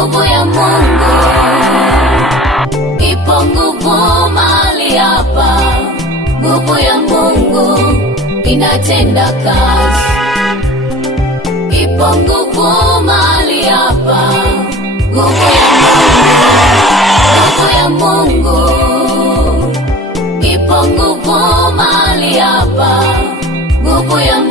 nguvu ya Mungu, ipo nguvu mahali hapa. Nguvu ya Mungu inatenda kazi, ipo nguvu mahali hapa. Nguvu ya Mungu, ipo nguvu mahali hapa. Nguvu ya Mungu